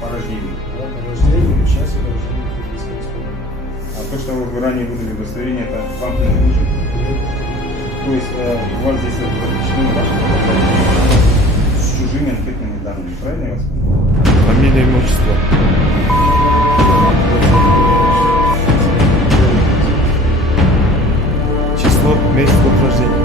По рождению. Да, по рождению, сейчас я рождение Киргизской республики. А то, что вы ранее выдали удостоверение, это вам не нужно? То есть у вас здесь размещены ваши фотографии с чужими анкетными данными, правильно я вас понял? Фамилия, имущество. Число, месяц год рождения.